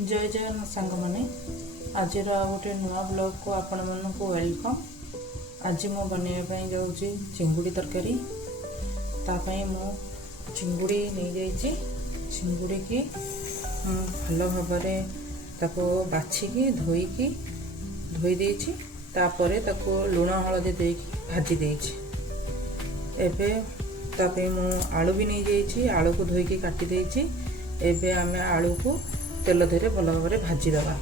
जय जगन्नाथ सांग मैंने आज गोटे नुआ ब्लॉग को आपण मानक वेलकम। आज मु बनवाई जाऊँ चिंगुड़ी तरकारी। तापाई मु चिंगुड़ी नहीं जाइए। चिंगुड़ी की भल भाव बाछिकी धोई देछि। तापरे ताको लुण हलदी देकी भाजी देछि। एबे तापे मु आलू भी नहीं जाइए। आलू को धोईकी काटी देछि। एबे आमे आलू को तेल धीरे भल भाव भाजी दबा।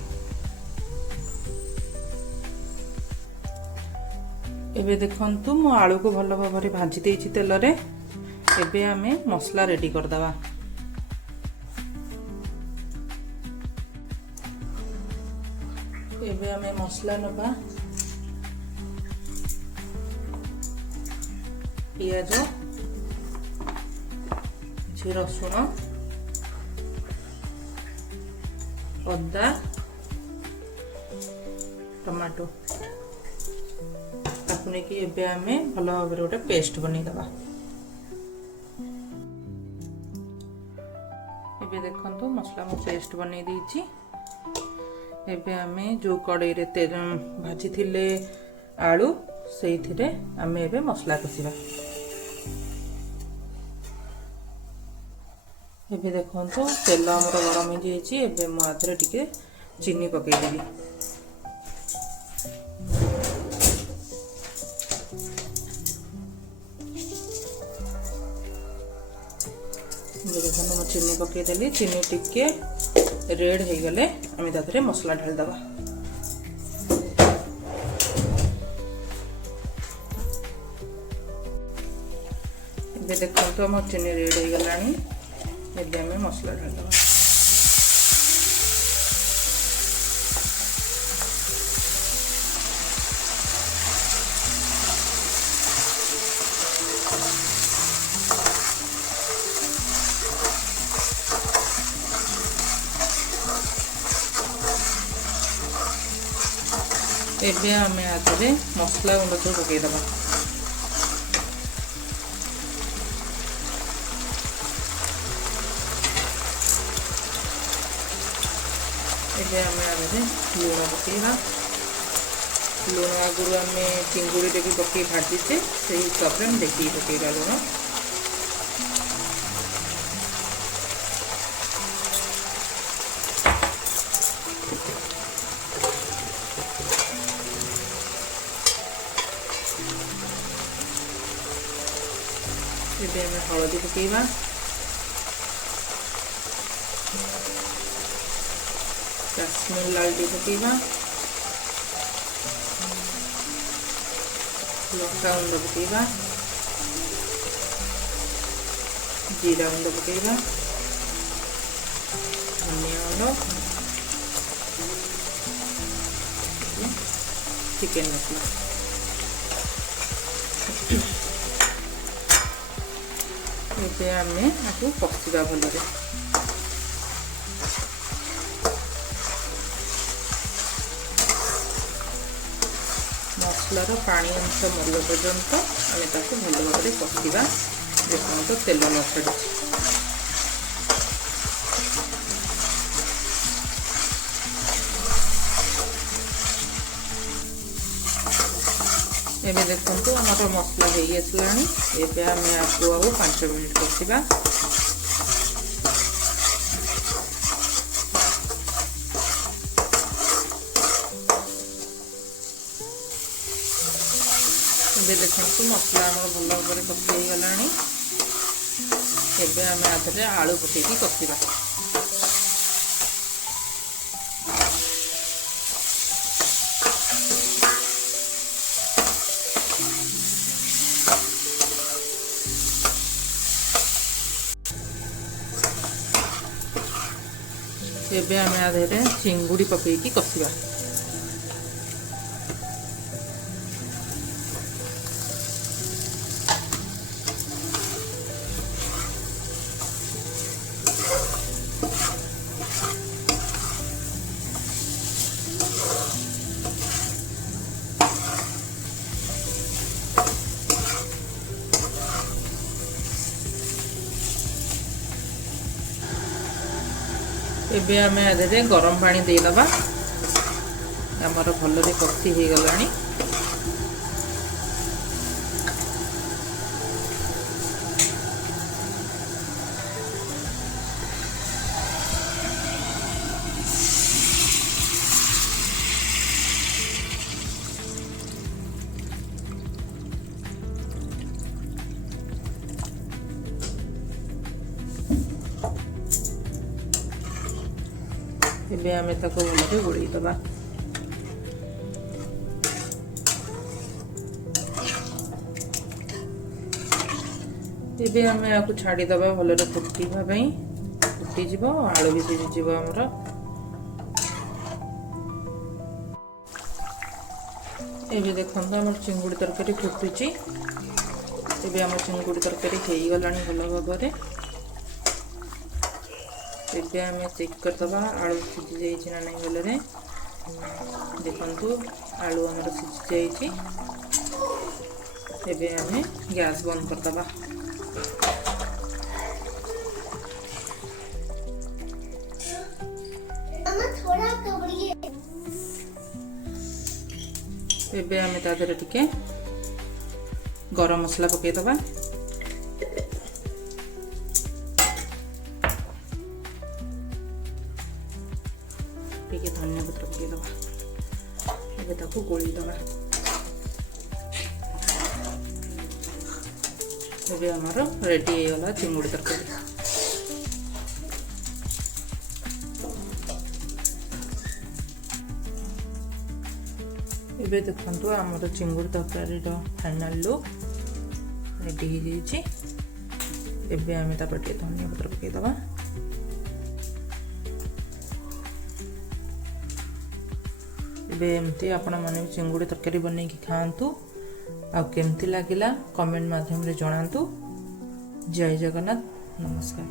एबे देखंतु मु आलू को भल भाव भाजी देछि तेल रे। एबे आमे मसला रेडी कर दबा। एबे आमे मसला नबा। पियाज, रसुण, अदा, टमाटो ताकू कि एबे आमे भल भाव गोटे पेस्ट बनै दबा। एबे देखंतु मसला मु पेस्ट बनै देछि। एबे आमे जो कड़ाई रे तेल भाजी थिले आलू सेइथिरे आमे एबे मसला कसिबा। एबे देखंतु तेल हमर गरम हो जाइछि। एबे मु आधरे टिके चीनी पकै देबी। देखो चीनी पकै देली। चीनी टिके रेड हो गले आमे तादरे मसला ढाल दबा। एबे देखंतु हमर चीनी रेड हो गलानी। एबे आमे मसला ढाल दबा। एबे आमे आधरे मसला गुंड सब पकई दबा। एबे आमे आधरे लुण पकईबा। लुण आगुरु आमे चिंगुड़ी रे भी पकई भाजीचे से हिसाब रे देखि पकईबा लुण। एबे आमे हलदी पकईबा। काश्मीर लाल टी पकईबा। लंका गुंड पकईबा। जीरा गुंड पकईबा। धनिया गुंड, चिकन मसला। एबे आमे आकु पकसिबा भलरे। मसलार पानी अंश मरिबा पर्यंत आमे ताकु भल भाव पकसिबा जेपर्यंत तेल न छाड़ी। एबे देखंतु हमर मसला हेई आसलानी। एबे आमे आकु 5 मिनिट कसिबा। एबे देखंतु मसला हमर भल भाव कषि हो गलानी। एबे आमे आधरे आलू पकेकी कसिबा। एबे आमे आधरे चिंगुड़ी पकेकी कसिबा। एबे आमे आदरे गरम पानी दे दबा हमर भलरे कसी हे गलानी। एबे आमे ताको भलरे गोळी दबा। एबे आमे आकु छाडी दबा भलरे फुटीबा पई। फुटी जिवो आलू भी सिझी जिवो हमर। एबे देखंत हमर चिंगुडी तरकारी फुटुची। एबे हमर चिंगुडी तरकारी हेई गलानी भलो भाबरे। एबे आमे चेक कर दबा आलू सिझी जाइछि ना नै भलरे। देखंतु आलू हमर सिझी जाइछि। एबे आमे गैस बंद कर दबा। एबे आमे तादरे टिके गरम मसला पके दबा। टिके धनिया पत्र पके दबा। एबे ताको गोली दबा। एबे हमर रेडी हे गला चिंगुडी तरकारी। एबे देखंतु हमर चिंगुडी तरकारी रो फाइनल लुक रेडी हे जाइछि। एबे आमे ता पटे धनिया पत्र पके दबा। एबे एमती आपण माने चिंगुडी तरकारी बनै कि खांतु आ केमती लागिला कमेंट माध्यम रे जणांतु। जय जगन्नाथ, नमस्कार।